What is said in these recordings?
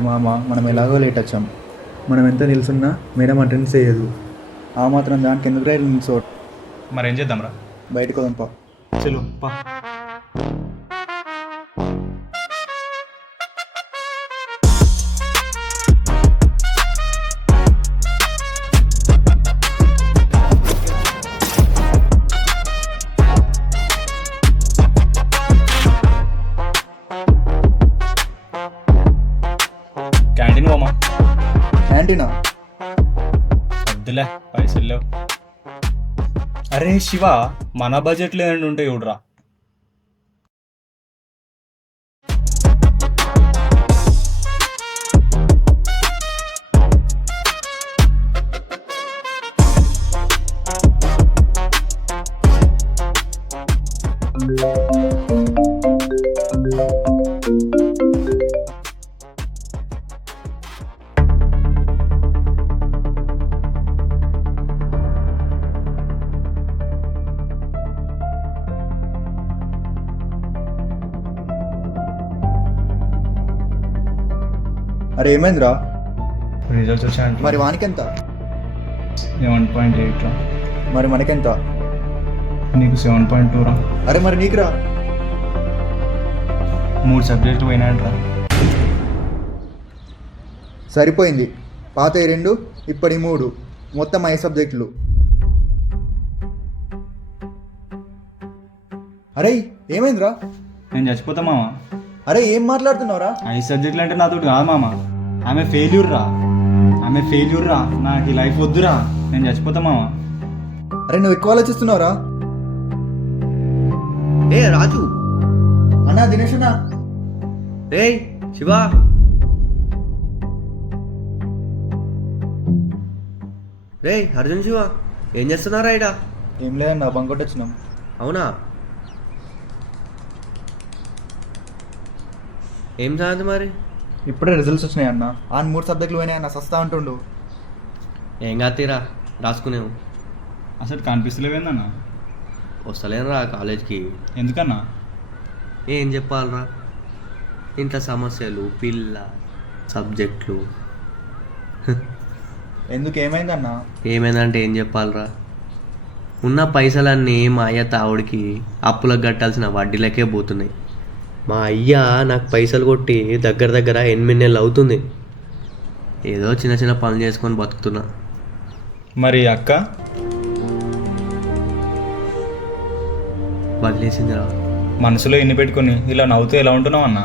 అరే మామ, మనం ఎలాగో లేట్ వచ్చాం. మనం ఎంత నిల్చున్నా మేడం అటెండ్ చేయదు. ఆ మాత్రం దానికి ఎందుకు రైలు నిల్చో. మరేం చేద్దాంరా? బయటకు వదంపా. చలో పా. క్యాంటీన్ పోమా? క్యాంటీనా? వద్దులే, పైసలు లేవు. అరే శివ, మన బడ్జెట్లో ఏంటి ఉంటాయి చూడరా. అరే ఏమైందిరా? రిజల్ట్స్ వచ్చాయంట. మరి వానికెంత? 1.8 రా. మరి మనకెంత? నీకు 7.2 రా. అరే మరి నీకురా? 3 సబ్జెక్టులు పోయినాయంట్రా. సరిపోయింది. పాత 2, ఇప్పటి 3, మొత్తం 5 సబ్జెక్టులు. అరే ఏమైందిరా? నేను చచ్చిపోతా మామ. అరే ఏం మాట్లాడుతున్నావురా? 5 సబ్జెక్టులు అంటే నాతో కాదు మామ. ఆమె ఫెయిల్యూర్ రా. నాకు ఈ లైఫ్ వద్దురా. నేను చచ్చిపోతా మామ. అరే నువ్వు ఎక్కువ ఆలోచిస్తున్నావురా. ఏ రాజు, అన్నా దినేష్ అన్నా. రే శివ, రే అర్జున్, శివ ఏం చేస్తున్నారా ఇడా? ఏం లేదన్నా, బంకొట్టి వచ్చినాం. అవునా? ఏం చదవదు మరి? ఇప్పుడే రిజల్ట్స్ వచ్చినాయి అన్న. ఆ 3 సబ్జెక్టులు పోయినాయి అన్న, సస్తా అంటుండు. ఏం కాతీరా, రాసుకునేవు. అసలు కనిపిస్తలేవేందన్నా? వస్తలేనురా కాలేజ్కి. ఎందుకన్నా? ఏం చెప్పాలరా, ఇంట్లో సమస్యలు, పిల్ల, సబ్జెక్టులు. ఎందుకు ఏమైందన్నా? ఏమైందంటే ఏం చెప్పాలరా, ఉన్న పైసలన్నీ మా అయ్య తావుడికి అప్పులకు కట్టాల్సిన వడ్డీలకే పోతున్నాయి. మా అయ్య నాకు పైసలు కొట్టి దగ్గర 8 నెలలు అవుతుంది. ఏదో చిన్న చిన్న పనులు చేసుకొని బతుకుతున్నా. మరి అక్క వదిలేసిందిరా. మనసులో ఎన్ని పెట్టుకుని ఇలా నవ్వుతూ ఎలా ఉంటున్నావు అన్నా?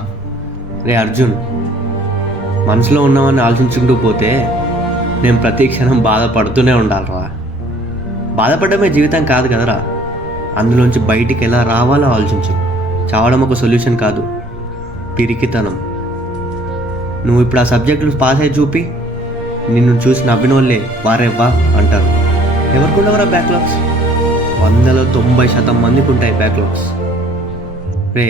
రే అర్జున్, మనసులో ఉన్నామని ఆలోచించుకుంటూ పోతే నేను ప్రతి క్షణం బాధపడుతూనే ఉండాలిరా. బాధపడమే జీవితం కాదు కదరా. అందులోంచి బయటికి ఎలా రావాలో ఆలోచించు. చావడం ఒక సొల్యూషన్ కాదు, పిరికితనం. నువ్వు ఇప్పుడు ఆ సబ్జెక్టులు పాస్ అయ్యి చూపి, నిన్ను చూసి నవ్విన వాళ్ళే వారెవ్వా అంటారు. ఎవరికి ఉండవరా బ్యాక్లాగ్స్? 100లో 90% మందికి ఉంటాయి బ్యాక్లాగ్స్. రే,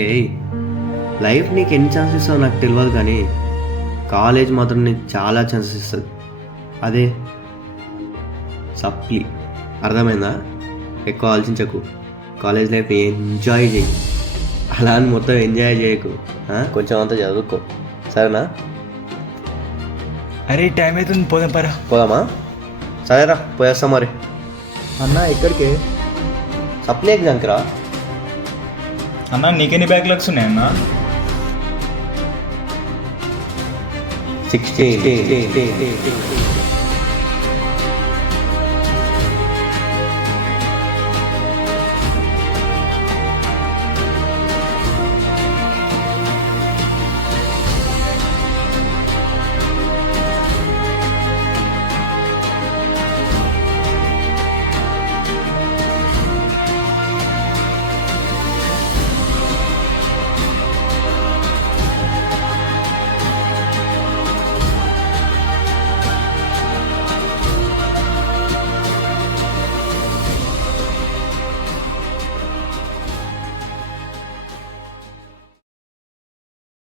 లైఫ్ నీకు ఎన్ని ఛాన్సెస్ ఇస్తావో నాకు తెలియదు, కానీ కాలేజ్ మాత్రం నీకు చాలా ఛాన్సెస్ ఇస్తుంది. అదే సప్లీ. అర్థమైందా? ఎక్కువ ఆలోచించకు, కాలేజ్ లైఫ్ని ఎంజాయ్ చేయి. అలా అని మొత్తం ఎంజాయ్ చేయకు, కొంచెం అంతా చదువుకో, సరేనా? అరే టైం అవుతుంది, పోదాం పరా. పోదామా? సరేరా, పోయేస్తాం మరి. అన్న ఎక్కడికే? సప్లీ ఎగ్జామ్కి రా. అన్నా నీకెన్ని బ్యాక్లాగ్స్ ఉన్నాయన్నా? 16.